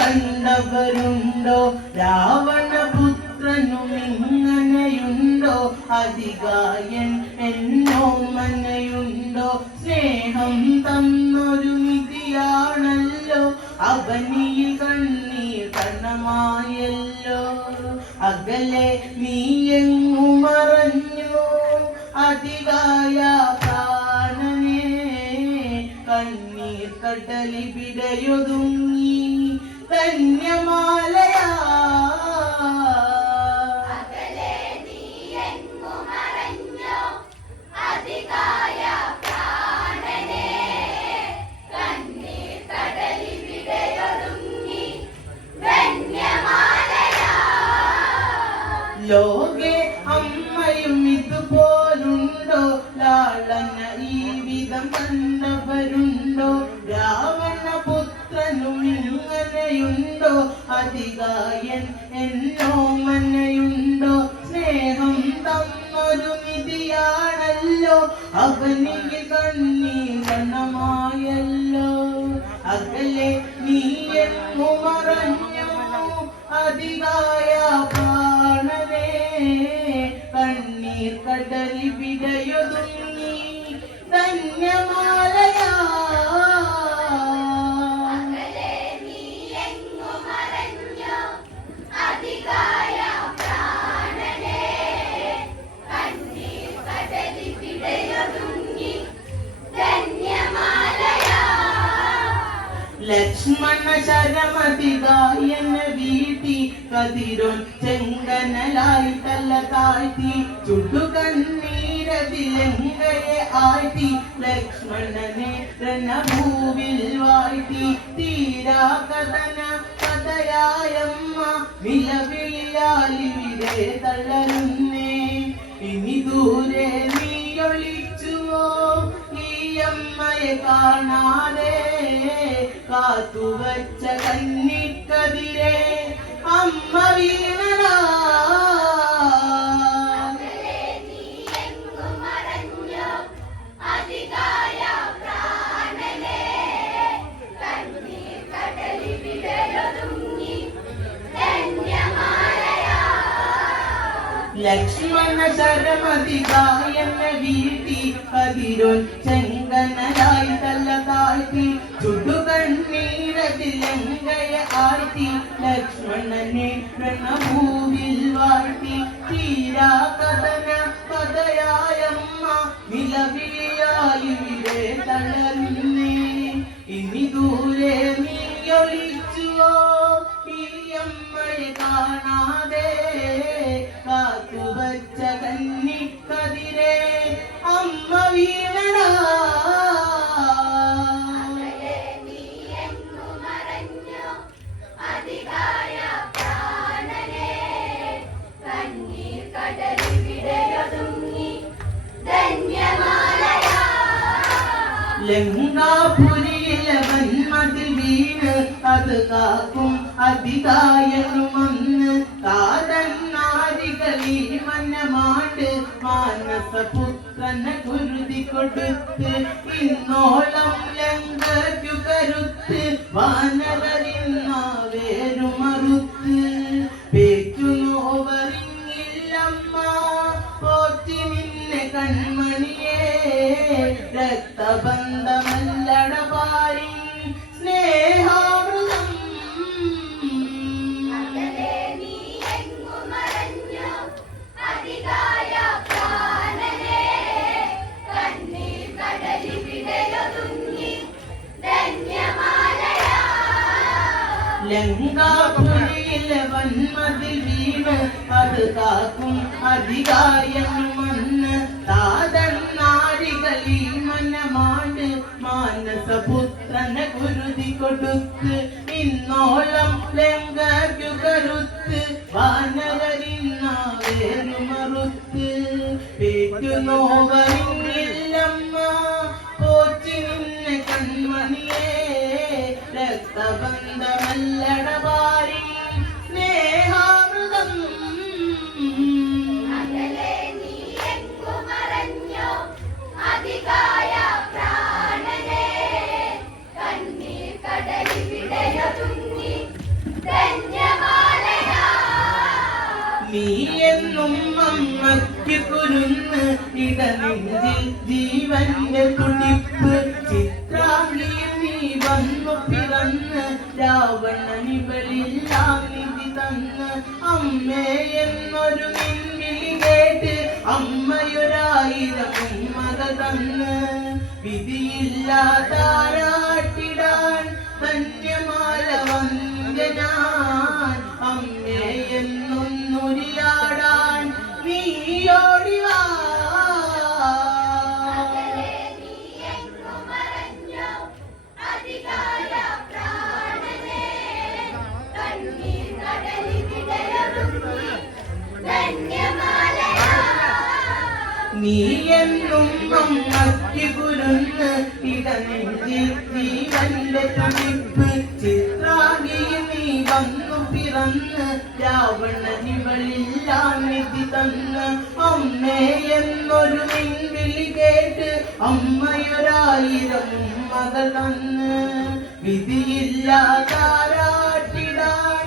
കണ്ടവരുണ്ടോ? രാവണപുത്രനും ഇങ്ങനെയുണ്ടോ അധികായൻ എന്നോ മനയുണ്ടോ? സ്നേഹം തന്നൊരു നിധിയാണല്ലോ. അവനിയിൽ കണ്ണീർ കണ്ണമായല്ലോ അകലെ നീ എങ്ങു മറഞ്ഞു? അധികായ പ്രാണനെ കണ്ണീർ കടലി വിടയൊതുങ്ങി നിധിയാണല്ലോ അവനിൽ കണ്ണീരണമായല്ലോ അകലെ നീ എന്നുമറഞ്ഞു അധികായ പാണനേ. കണ്ണീർ കടലി വിടയൊതുങ്ങി. ധന്യമാലയാ. ശരമതികായന വീട്ടി. കതിരോൻ ചെങ്കനലായി തല താഴ്ത്തി. ചുടുകണ്ണീരതിലങ്കയെ ആഴ്ത്തി. ലക്ഷ്മണനെ രണഭൂവിൽ വാഴ്ത്തി. തീരാ കഥന കഥയായമ്മ നിലവിളിയാലിവിടെ തളരുന്നേ. ഇനി ദൂരെ അമ്മയെ കാണാതെ കാത്തുവച്ച കന്നിക്കതിരെ അമ്മ വീണടാ ലക്ഷ്മണ ശരമതികായെന്ന വീട്ടി കതിരോൻ ചെങ്കനലായി തല താഴ്ത്തി ചുടുകണ്ണീരതിലങ്കയ ലക്ഷ്മണനെ പ്രണഭൂവിൽ വാഴ്ത്തി തീരാ കഥന കഥയായമ്മ നിലവിളിയായി ഇവിടെ ഇനി ദൂരെ നീയൊളിച്ചുവോ? ഈ അമ്മയെ കാണാതെ ലങ്കാപുരിയിലെ വന്മതിൽ വീണ് അത് കാക്കും അധികായനുമന്ന് കാതന്നാരികളി മനമാണ്ട് മാനസപുത്രനെ കുരുതി കൊടുത്ത് ഇന്നോളം ലങ്കയ്ക്കു കരുത്ത് വാനവരിന്ന ലങ്കാപുരിയിലെ വന്മതിൽ വീണ്. അത് കാക്കും അധികായനുമന്ന് താതൻ നാരികളി മനമാണ്ട് മാനസപുത്രനെ കുരുതി കൊടുത്ത് ഇന്നോളം ലങ്കയ്ക്കു കരുത്ത് വാനകരിന്നാവേറു മറുത്ത് പേറ്റു പേറ്റുനോവറിങ്ങില്ലമ്മ പോറ്റി നിന്നെ കൺമണിയേ രക്തബന്ധമല്ലടപാരി ജീവന്റെ തുടിപ്പ് ചിത്രാംഗിയിൽ നീ വന്നു പിറന്ന് രാവണനിവളില്ലാം നിധി തന്ന്. അമ്മേ എന്നൊരു കേട്ട് അമ്മയൊരായിരം ഉമ്മകൾ തന്ന്. വിധിയില്ലാതാരാട്ടിടാൻ ധന്യമാല വന്ദനാൻ അമ്മേ എന്നൊന്നുരിയാടാൻ നീയോടിവാ നീ എന്നും അമ്മയ്ക്ക് കുരുന്ന് ഇടനെഞ്ചിൽ ജീവന്റെ തുടിപ്പ്. ചിത്രാകിയിൽ നീ വന്നു പിറന്ന് രാവണനിവളില്ലാം നിധി തന്ന്. അമ്മേ എന്നൊരു നിൻവിളി കേട്ട് അമ്മയൊരായിരം മകൾ തന്ന്. വിധിയില്ലാതാരാട്ടിടാൻ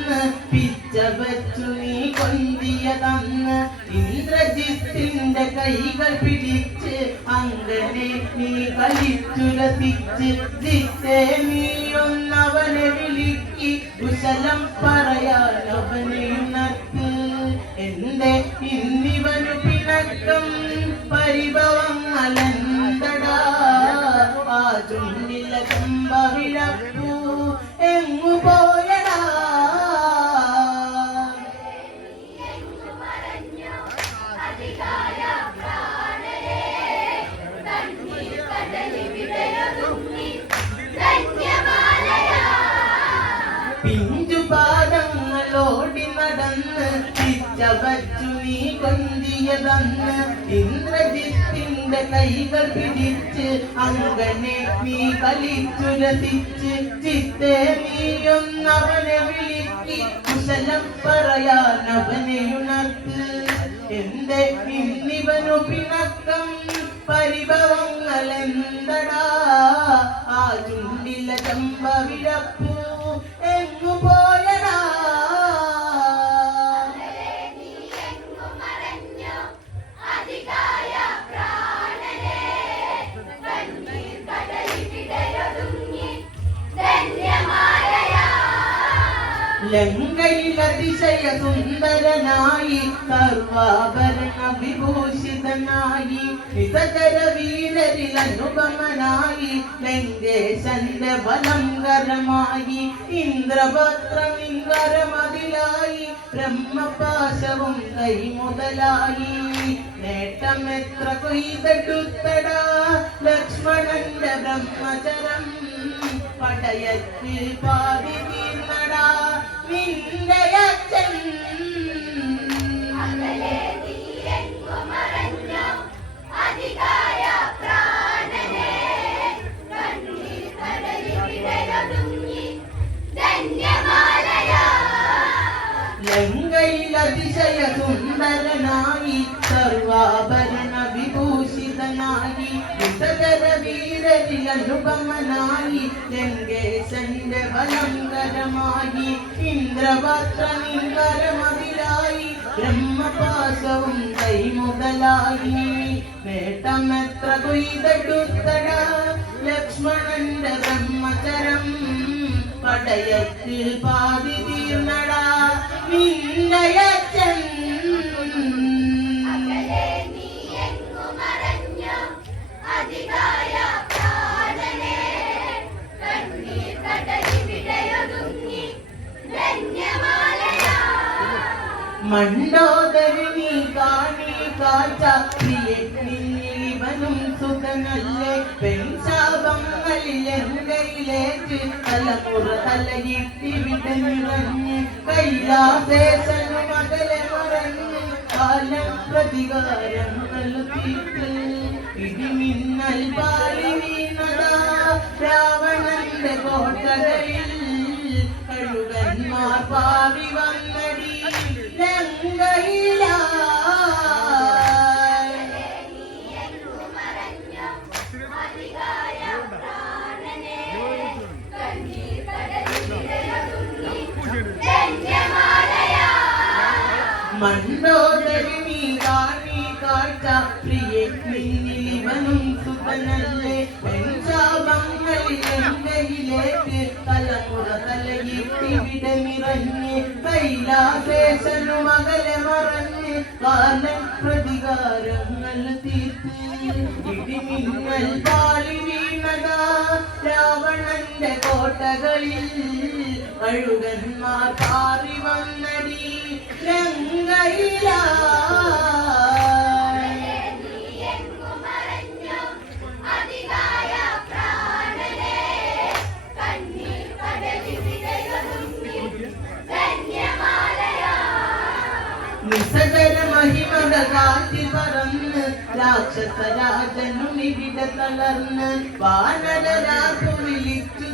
കൈകൾ പിടിച്ച് അങ്ങനെ നീ കളിച്ചുരസിച്ച് ജിത്തെ നീയൊന്നവനെ വിളിക്ക് കുശലം പറയാൻ അവനെ ഉണർത്ത്. എന്റെ ഇന്നിവനു പിണക്കം കൊന്തിയതന്ന് ഇന്ദ്രജിത്തിന്റെ കൈകൾ പിടിച്ച് അങ്ങനെ നീ കളിച്ചുരസിച്ച് ചിത്തെ നീയൊന്നവനെ വിളിക്ക്. കുശലം പറയാൻ അവനെ ഉണർത്ത്. എന്റെ ഇന്നിവനു പിണക്കം പരിഭവങ്ങൾ എന്തടാ ആ ചുണ്ടില ചമ്പവിഴപ്പൂ എങ്ങു ലങ്കയിൽ അതിശയ സുന്ദരനായി സർവാഭരണ വിഭൂഷിതനായി വിസകര വീരരിൽ അനുപമനായി ലങ്കേശന്റെ ബലങ്കരമായി ഇന്ദ്രഭദ്രമിങ്കരമതിലായി ബ്രഹ്മപാശവും കൈ മുതലായി നേട്ടം എത്ര കൊയ്തെടുത്തടാ ലക്ഷ്മണന്റെ ബ്രഹ്മചരം. പടയത്തിൽ പാടി സുന്ദരനായി സർവാഭരണ വിഭൂഷിതനായി വിസകര വീരരിൽ അനുപമനായി ലങ്കേശന്റെ ബലങ്കരമായി ഇന്ദ്രപത്ര നിങ്കരമതിലായി ബ്രഹ്മപാശവും കൈ മുതലായി നേട്ടം എത്ര കൊയ്തെടുത്തട ലക്ഷ്മണന്റെ ബ്രഹ്മചരം പടയത്തിൽ പാതി തീർന്നടാ നിന്നയച്ചൻ അകലെ നീ എങ്ങു മറഞ്ഞു അധികാര പ്രാണനെ കണ്ണീർ കടലിവിടയൊടുങ്ങി ധന്യമാലയാ മണ്ടോദരി നീ കാണി കാഴ്ച പ്രിയനിവനും സുഖനല്ലേ പെൺശാപങ്ങളിൽ എങ്കയിലേക്ക് തലമുറ തലയിട്ടി വിടഞ്ഞിറഞ്ഞ് കൈലാസേശന് മകളെ മറഞ്ഞ് കാലം പ്രതികാരം നൽകിയിട്ട് ഇടിമിന്നൽ പാലി വീണതാ രാവണന്റെ കോട്ടകളിൽ കഴുകന്മാർ പാവി വന്നടി ലങ്കയിലായി മണ്ടോദരി നീ കാണി കാഴ്ച പ്രിയെ നിന്നിലിവനും സുതനല്ലേ പെൺശാപങ്ങളിൽ എന്തയിലേക്ക് തലമുറ തലയിട്ട് വിടമിറഞ്ഞ് കൈലാസേശനു മകളെ മറഞ്ഞ് കാലം പ്രതികാരങ്ങൾ തീർത്ത് ഇടിമിന്നൽ പാലി വീണതാ രാവണന്റെ കോട്ടകളിൽ അഴുകന്മാർ പാറി വന്നടി ലങ്കയിലായി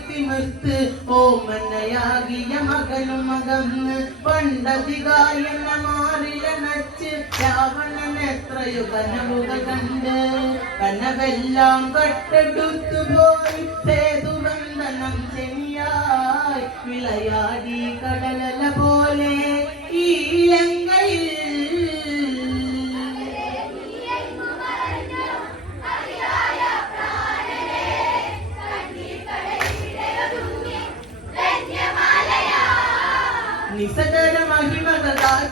തിമിർത്ത് ഓമനയാകിയ മകനും മകന്ന് മാറിയ നച്ച് രാവണൻ എത്രയോ കനവുകൾ കണ്ട് കനവെല്ലാം കട്ടെടുത്തു പോയി സേതുബന്ധനം ശനിയായി വിളയാടി കടലല പോലെ ഈ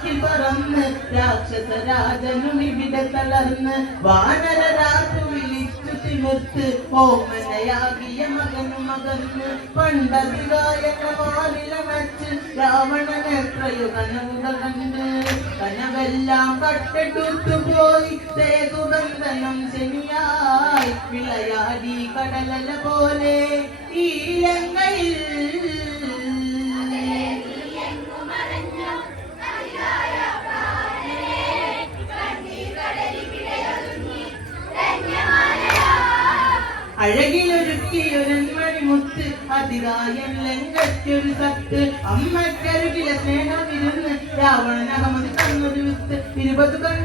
കാറ്റിൽ പറന്ന് രാക്ഷസരാജനും ഇവിടെ തളർന്ന് വാനര രാജു വിളിച്ചു തിമിർത്ത് ഓമനയാകിയ മകനും മകന്ന് പണ്ടതികായെന്ന മാറിലമച്ച് രാവണൻ എത്രയോ കനവുകൾ കണ്ട് കനവെല്ലാം കട്ടെടുത്തു പോയി സേതുബന്ധനം ശനിയായി വിളയാടി കടലല പോലെ. ഈ ലങ്കയിൽ അഴകിലൊരുക്കിയൊരന്മണി മുത്ത് അതിരായൻ ലങ്കറ്റൊരു സത്ത്. അമ്മക്കരുകിലെ സ്നേഹമിരുന്ന് രാവണനകമതി തന്നൊരു വിത്ത്. ഇരുപത് കണ്ണും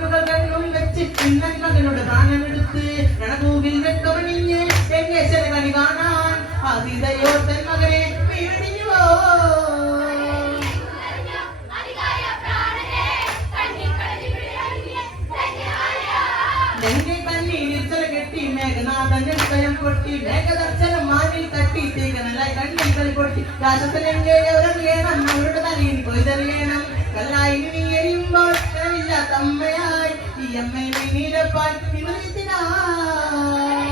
തീകനലായി കണ്ണിൽ കളി പൊട്ടി രാജസലങ്കെ ഉറങ്ങേണം അവരുടെ തലയിൽ കൊയ്തെറിയണം കല്ലായി നീ എരിയുമ്പോൾ കനവില്ലാത്ത അമ്മയായി. ഈ അമ്മയെ നീരപ്പാൽ വിമലിത്തിനായി